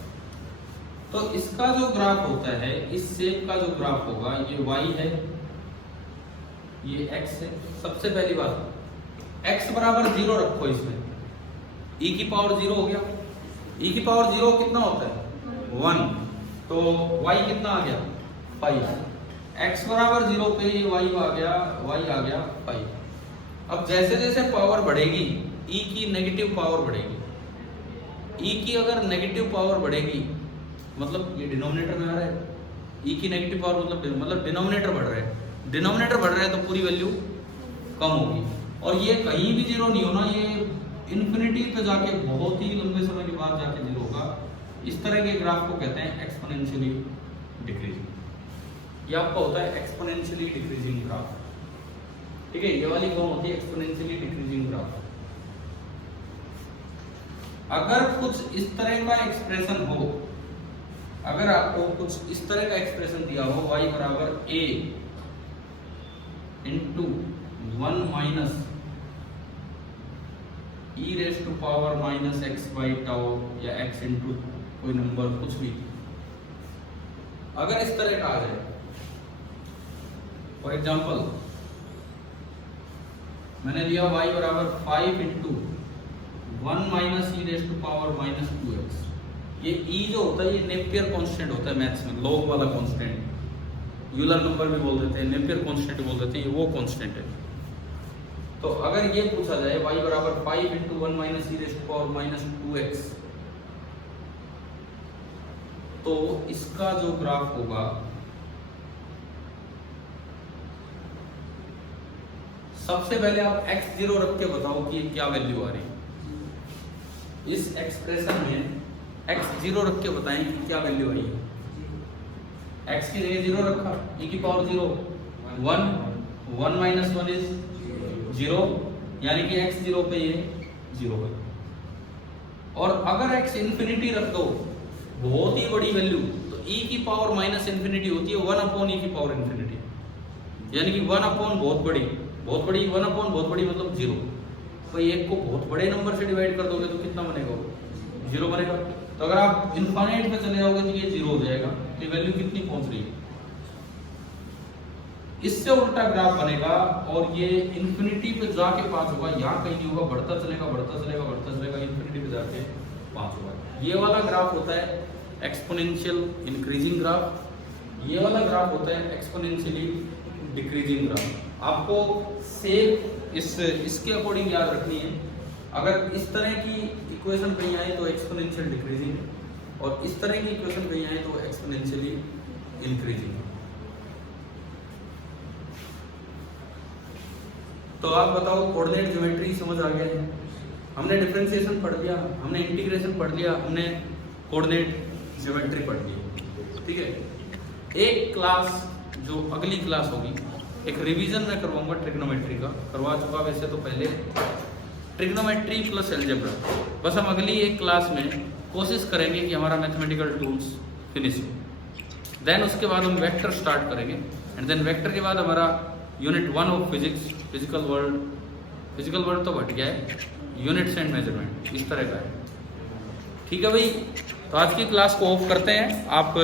तो इसका जो ग्राफ होता है, इस शेप का जो ग्राफ होगा, ये y है, ये x है। सबसे पहली बात x बराबर 0 रखो इसमें, e की पावर 0 हो गया। e की पावर 0 कितना होता है 1, तो y कितना आ गया 5। x बराबर 0 पे ये y आ गया 5। अब जैसे जैसे पावर बढ़ेगी, e की नेगेटिव पावर बढ़ेगी। e की अगर नेगेटिव पावर बढ़ेगी, मतलब ये डिनोमिनेटर में आ रहा है, e की नेगेटिव पावर मतलब डिनोमिनेटर बढ़ रहा है। डिनोमिनेटर बढ़ रहा है तो पूरी वैल्यू कम होगी। और ये कहीं भी 0 नहीं होना, ये इन्फिनिटी पे जाके बहुत ही लंबे समय के बाद जाके 0 होगा। इस तरह के ग्राफ को कहते हैं एक्सपोनेंशियली डिक्रीजिंग। ये आपका होता है एक्सपोनेंशियली डिक्रीजिंग ग्राफ। ठीक है, ये वाली फॉर्म होती है एक्सपोनेंशियली डिक्रीजिंग ग्राफ। अगर कुछ इस तरह का एक्सप्रेशन हो, अगर आपको कुछ इस तरह का एक्सप्रेशन दिया हो, y बराबर a into 1 minus e raise to power minus x by tau, या x इंटू कोई नंबर कुछ भी, अगर इस तरह का आ जाए, फॉर एग्जाम्पल मैंने लिया y बराबर 5 into 1 minus e raise to power minus 2x। ये e जो होता है, ये नेपियर कांस्टेंट होता है मैथ्स में, लॉग वाला कांस्टेंट, यूलर नंबर भी बोल देते हैं, नेपियर कांस्टेंट बोल देते हैं, ये वो कांस्टेंट है। तो अगर ये पूछा जाए y बराबर 5 into 1 minus e raise to power minus 2x, तो इसका जो ग्राफ होगा, सबसे पहले आप x0 रख के बताओ कि क्या वैल्यू आ रही है। इस एक्सप्रेशन में x0 रख के बताएं कि क्या वैल्यू आई है। x की जगह 0 रखा, e की पावर 0, 1 माइनस 1 इज 0, यानी कि x0 पे ये 0 है। और अगर x इन्फिनिटी रख दो, बहुत ही बड़ी वैल्यू, तो e की पावर माइनस इन्फिनिटी होती है 1 अपॉन e की पावर इन्फिनिटी, यानी कि 1 अपॉन बहुत बड़ी 1 अपॉन बहुत बड़ी मतलब 0। तो एक को बहुत बड़े नंबर से डिवाइड कर दोगे तो कितना बनेगा 0 बनेगा। तो अगर आप इनफाइनाइट पे चले जाओगे तो ये 0 हो जाएगा। ये वैल्यू कितनी पहुंच रही है, इससे उल्टा ग्राफ बनेगा और ये इन्फिनिटी पे जाके 5 होगा, यहाँ कहीं नहीं होगा, बढ़ता चलेगा इन्फिनिटी पे जाके 5 होगा। ये वाला ग्राफ होता है एक्सपोनेंशियल इंक्रीजिंग ग्राफ, ये वाला ग्राफ होता है एक्सपोनेंशियली डिक्रीजिंग ग्राफ। आपको सेम इसके अकॉर्डिंग याद रखनी है। अगर इस तरह की इक्वेशन कहीं आए तो एक्सपोनेंशियल डिक्रीजिंग, और इस तरह की इक्वेशन कहीं आए तो एक्सपोनेंशियली इंक्रीजिंग। तो आप बताओ, कोऑर्डिनेट ज्योमेट्री समझ आ गया है, हमने डिफरेंशिएशन पढ़ लिया, हमने इंटीग्रेशन पढ़ लिया, हमने कोऑर्डिनेट ज्योमेट्री पढ़ ली। ठीक है, एक क्लास जो अगली क्लास होगी, एक रिवीजन में करवाऊंगा ट्रिग्नोमेट्री का, करवा चुका वैसे तो पहले, ट्रिग्नोमेट्री प्लस अलजेब्रा। बस हम अगली एक क्लास में कोशिश करेंगे कि हमारा मैथमेटिकल टूल्स फिनिश हो। देन उसके बाद हम वेक्टर स्टार्ट करेंगे, एंड देन वेक्टर के बाद हमारा unit 1 of physics, physical world तो बढ़ गया है, यूनिट्स एंड मेजरमेंट इस तरह का है। ठीक है भाई, तो आज की क्लास को ऑफ करते हैं। आप